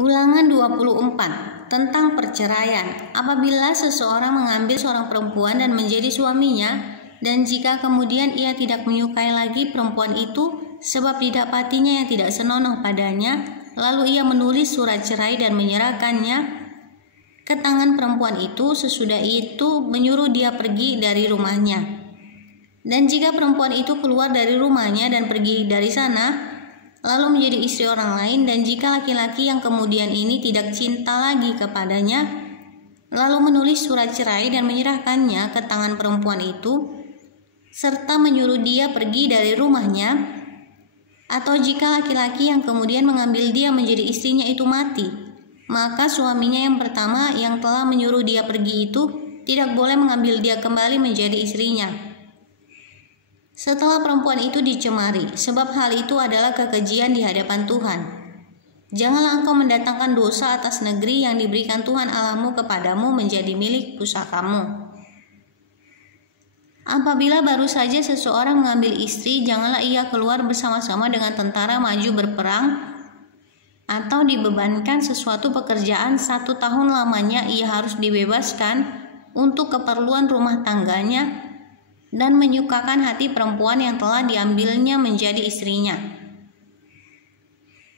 Ulangan 24 tentang perceraian. Apabila seseorang mengambil seorang perempuan dan menjadi suaminya, dan jika kemudian ia tidak menyukai lagi perempuan itu sebab didapatinya yang tidak senonoh padanya, lalu ia menulis surat cerai dan menyerahkannya ke tangan perempuan itu, sesudah itu menyuruh dia pergi dari rumahnya. Dan jika perempuan itu keluar dari rumahnya dan pergi dari sana, lalu menjadi istri orang lain, dan jika laki-laki yang kemudian ini tidak cinta lagi kepadanya, lalu menulis surat cerai dan menyerahkannya ke tangan perempuan itu, serta menyuruh dia pergi dari rumahnya, atau jika laki-laki yang kemudian mengambil dia menjadi istrinya itu mati, maka suaminya yang pertama yang telah menyuruh dia pergi itu tidak boleh mengambil dia kembali menjadi istrinya setelah perempuan itu dicemari, sebab hal itu adalah kekejian di hadapan Tuhan. Janganlah engkau mendatangkan dosa atas negeri yang diberikan Tuhan Allahmu kepadamu menjadi milik pusakamu. Apabila baru saja seseorang mengambil istri, janganlah ia keluar bersama-sama dengan tentara maju berperang, atau dibebankan sesuatu pekerjaan 1 tahun lamanya ia harus dibebaskan untuk keperluan rumah tangganya, dan menyukakan hati perempuan yang telah diambilnya menjadi istrinya.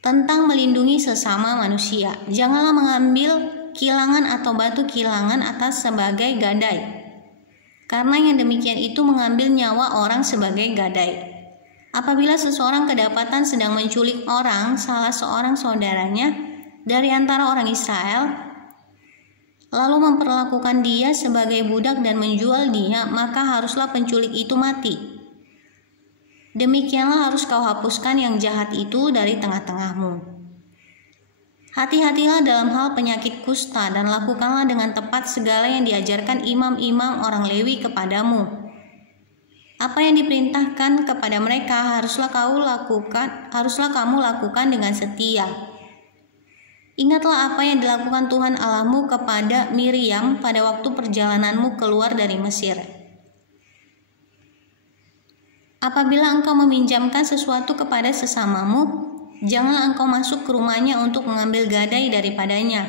Tentang melindungi sesama manusia, janganlah mengambil kilangan atau batu kilangan atas sebagai gadai, karena yang demikian itu mengambil nyawa orang sebagai gadai. Apabila seseorang kedapatan sedang menculik salah seorang saudaranya dari antara orang Israel, lalu memperlakukan dia sebagai budak dan menjual dia, maka haruslah penculik itu mati. Demikianlah harus kau hapuskan yang jahat itu dari tengah-tengahmu. Hati-hatilah dalam hal penyakit kusta, dan lakukanlah dengan tepat segala yang diajarkan imam-imam orang Lewi kepadamu. Apa yang diperintahkan kepada mereka haruslah kamu lakukan dengan setia. Ingatlah apa yang dilakukan Tuhan Allahmu kepada Miriam pada waktu perjalananmu keluar dari Mesir. Apabila engkau meminjamkan sesuatu kepada sesamamu, janganlah engkau masuk ke rumahnya untuk mengambil gadai daripadanya.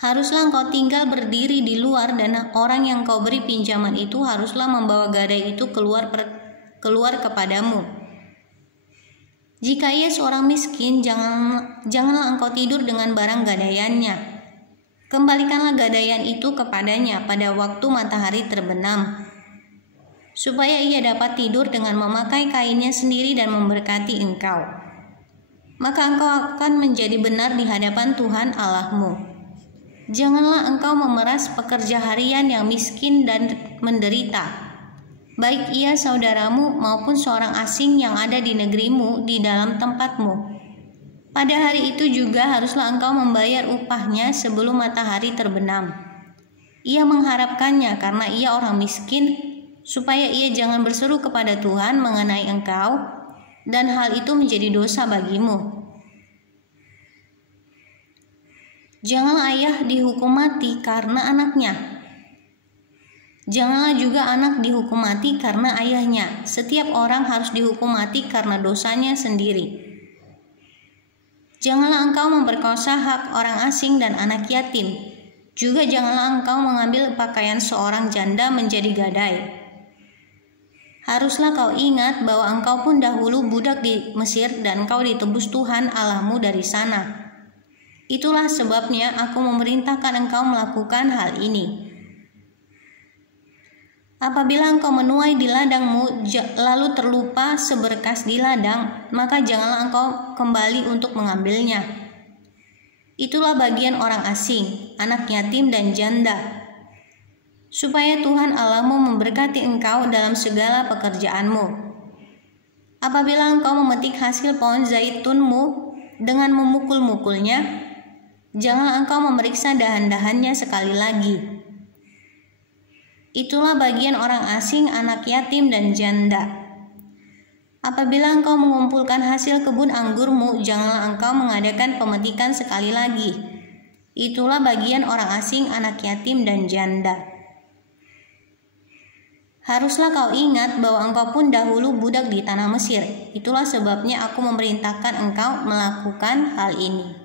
Haruslah engkau tinggal berdiri di luar, dan orang yang kau beri pinjaman itu haruslah membawa gadai itu keluar kepadamu. Jika ia seorang miskin, janganlah engkau tidur dengan barang gadaiannya. Kembalikanlah gadaian itu kepadanya pada waktu matahari terbenam, supaya ia dapat tidur dengan memakai kainnya sendiri dan memberkati engkau. Maka engkau akan menjadi benar di hadapan Tuhan Allahmu. Janganlah engkau memeras pekerja harian yang miskin dan menderita, baik ia saudaramu maupun seorang asing yang ada di negerimu di dalam tempatmu. Pada hari itu juga haruslah engkau membayar upahnya sebelum matahari terbenam. Ia mengharapkannya karena ia orang miskin, supaya ia jangan berseru kepada Tuhan mengenai engkau, dan hal itu menjadi dosa bagimu. Janganlah ayah dihukum mati karena anaknya. Janganlah juga anak dihukum mati karena ayahnya. Setiap orang harus dihukum mati karena dosanya sendiri. Janganlah engkau memperkosa hak orang asing dan anak yatim. Juga janganlah engkau mengambil pakaian seorang janda menjadi gadai. Haruslah kau ingat bahwa engkau pun dahulu budak di Mesir, dan engkau ditebus Tuhan Allahmu dari sana. Itulah sebabnya aku memerintahkan engkau melakukan hal ini. Apabila engkau menuai di ladangmu, lalu terlupa seberkas di ladang, maka janganlah engkau kembali untuk mengambilnya. Itulah bagian orang asing, anak yatim dan janda, supaya Tuhan Allahmu memberkati engkau dalam segala pekerjaanmu. Apabila engkau memetik hasil pohon zaitunmu dengan memukul-mukulnya, janganlah engkau memeriksa dahan-dahannya sekali lagi. Itulah bagian orang asing, anak yatim dan janda. Apabila engkau mengumpulkan hasil kebun anggurmu, janganlah engkau mengadakan pemetikan sekali lagi. Itulah bagian orang asing, anak yatim dan janda. Haruslah kau ingat bahwa engkau pun dahulu budak di tanah Mesir. Itulah sebabnya aku memerintahkan engkau melakukan hal ini.